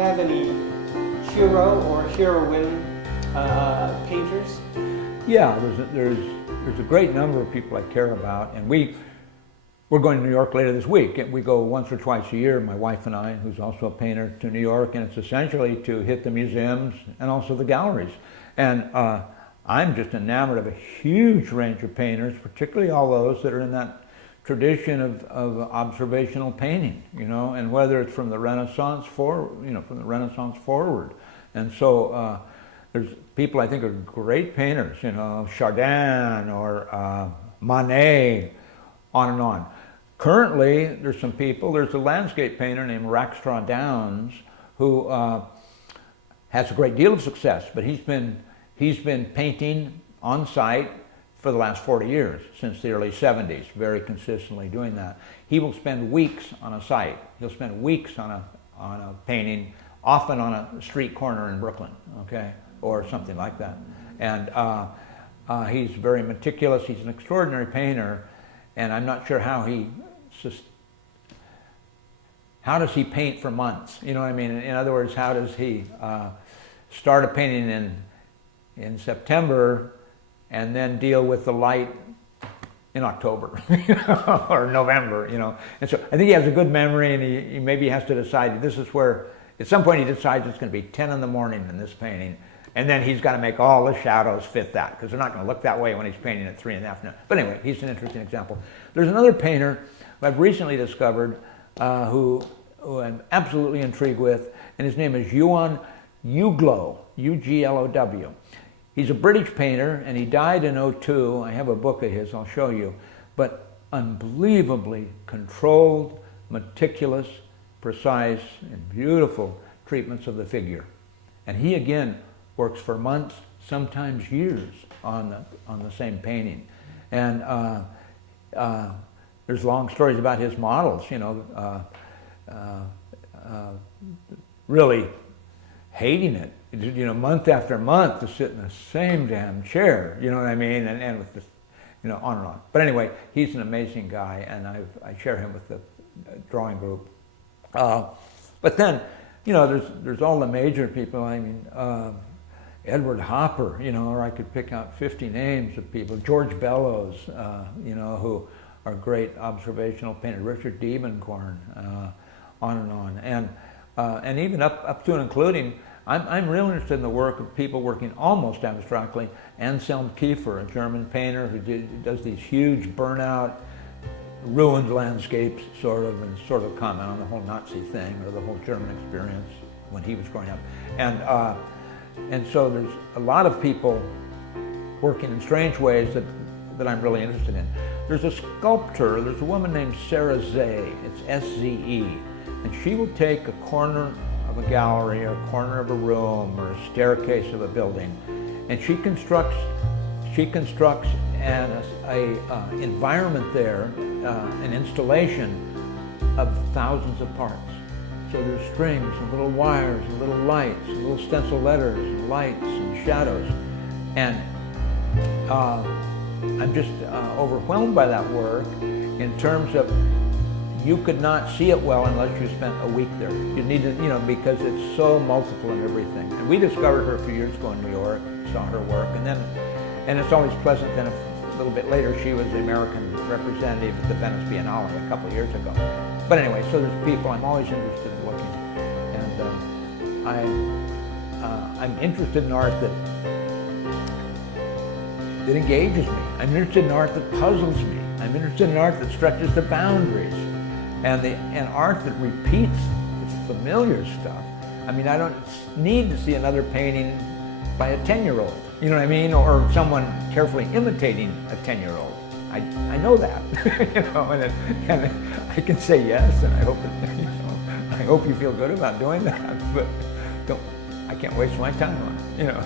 have any hero or heroine painters? Yeah, there's a great number of people I care about, and we're going to New York later this week. We go once or twice a year, my wife and I, who's also a painter, to New York, and it's essentially to hit the museums and also the galleries. And I'm just enamored of a huge range of painters, particularly all those that are in that tradition of observational painting, you know, and whether it's from the Renaissance forward. And so there's people I think are great painters, you know, Chardin or Monet, on and on. Currently, there's some people, there's a landscape painter named Rackstraw Downs who has a great deal of success, but he's been painting on site for the last 40 years, since the early 70s, very consistently doing that. He will spend weeks on a site. He'll spend weeks on a painting, often on a street corner in Brooklyn, okay, or something like that. And he's very meticulous. He's an extraordinary painter, and I'm not sure how does he paint for months? You know what I mean? In other words, how does he start a painting in September and then deal with the light in October or November, you know? And so I think he has a good memory, and he maybe has to decide, this is where, at some point he decides it's going to be 10 in the morning in this painting, and then he's got to make all the shadows fit that, because they're not going to look that way when he's painting at 3 in the afternoon. But anyway, he's an interesting example. There's another painter who I've recently discovered who I'm absolutely intrigued with, and his name is Yuan Uglow, U-G-L-O-W. He's a British painter, and he died in '02. I have a book of his, I'll show you. But unbelievably controlled, meticulous, precise, and beautiful treatments of the figure. And he, again, works for months, sometimes years, on the same painting. And there's long stories about his models, you know, really hating it, you know, month after month to sit in the same damn chair, you know what I mean, and with this, you know, on and on. But anyway, he's an amazing guy, and I share him with the drawing group. But then, you know, there's all the major people. I mean, Edward Hopper, you know, or I could pick out 50 names of people. George Bellows, you know, who are great observational painters. Richard Diebenkorn, on and on, and even up to and including. I'm real interested in the work of people working almost abstractly. Anselm Kiefer, a German painter who does these huge burnout, ruined landscapes, sort of comment on the whole Nazi thing or the whole German experience when he was growing up. And so there's a lot of people working in strange ways that I'm really interested in. There's a sculptor, there's a woman named Sarah Zeh, it's S-Z-E, and she will take a corner of a gallery or a corner of a room or a staircase of a building, and she constructs an environment there, an installation of thousands of parts. So there's strings and little wires and little lights and little stencil letters and lights and shadows, and I'm just overwhelmed by that work in terms of you could not see it well unless you spent a week there. You need to, you know, because it's so multiple in everything. And we discovered her a few years ago in New York, saw her work, and it's always pleasant. Then a little bit later, she was the American representative at the Venice Biennale a couple of years ago. But anyway, so there's people I'm always interested in looking, and I'm interested in art that engages me. I'm interested in art that puzzles me. I'm interested in art that stretches the boundaries. And art that repeats its familiar stuff. I mean, I don't need to see another painting by a 10-year-old, you know what I mean? Or someone carefully imitating a 10-year-old. I know that, you know, and I can say yes, and I hope I hope you feel good about doing that, but I can't waste my time on it, you know.